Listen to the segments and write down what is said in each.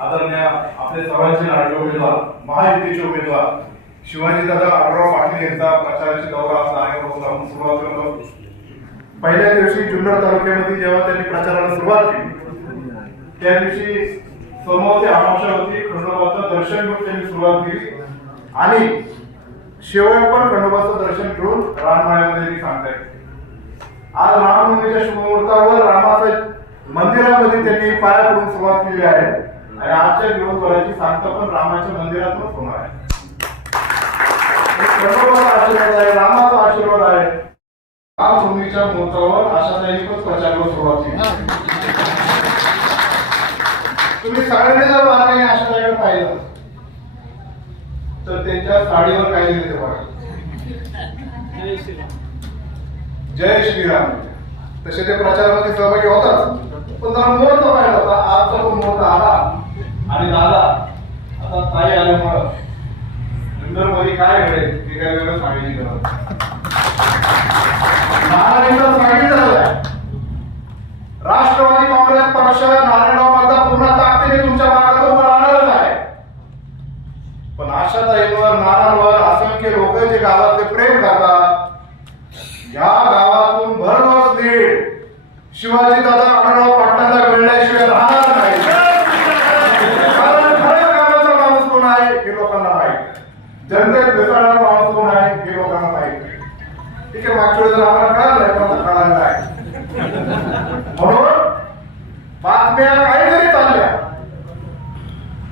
आदरणीय आपले सर्वांचे लाडके उमेदवार महायुतीचे उमेदवार शिवाजीदादा आढळराव पाटील यांचा प्रचाराची दौरा आज सुरुवात करतो. पहिल्या दिवशी जुन्नर तालुक्यामध्ये जेव्हा त्यांनी प्रचाराला सुरुवात केली त्या दिवशी समोर ते होती खंडोबाचं दर्शन घेऊन त्यांनी सुरुवात केली. आणि शेवट पण खंडोबाचं दर्शन घेऊन राममाळ्यामध्ये त्यांनी सांगतायत आज रामनवमीच्या शुभमुहूर्तावर रामाचं मंदिरामध्ये त्यांनी पाया पडून सुरुवात केली आहे. आणि आजच्या दिवसभराची सांगता पण रामाच्या मंदिरातूनच होणार आहे. खंडोबाचा आशीर्वाद आहे रामाचा आशीर्वाद आहे. रामनवमीच्या मुहूर्तावर आशाताईंनीच प्रचाराला सुरुवात केली. तुम्ही सगळ्यांनी जर आशाताईकडे पाहिलं तर त्यांच्या साडीवर काय लिहिलं ते बघा जय श्रीराम. तसे ते प्रचारामध्ये सहभागी होतात पण जरा मुहूर्त पाहिला होता आजचा तो मुहूर्त आला आणि दादा आता ताई आल्यामुळं मध्ये काय घडेल ते काय वेगळं सांगायची गरज नाही. सांगितलं झालंय. राष्ट्रवादी काँग्रेस पक्ष नारायणगाव मतदार पूर्ण ताकदीने तुमच्या भागात उभं राहणारच आहे पण अशा ताईंवर नानांवर असंख्य लोक जे गावातले प्रेम करतात या गावातून भरघोस लीड शिवाजी दादा आढळराव पाटलांना मिळण्याशिवाय राहणार नाही कारण खऱ्या कामाचा माणूस कोण आहे हे लोकांना माहीत जनतेत मिसळणारा माणूस कोण आहे हे लोकांना माहीत ठीक आहे मागच्या वेळेला आम्हाला कळालं नाही पण कळालं नाही म्हणून बातम्या काही जरी चालल्या.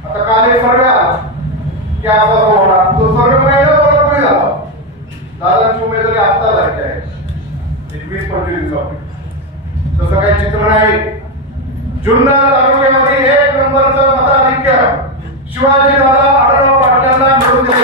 आता काल एक सर्वे आला की असा असा होणार तो सर्वे महिना परत पुढे झाला. दादांची उमेदवारी आत्ता झाली आहे. एकवीस पंचवीस दिवसापूर्वी. तसं काही चित्र नाही. जुन्नर तालुक्यामध्ये एक नंबरचं मताधिक्य शिवाजी दादा आढळराव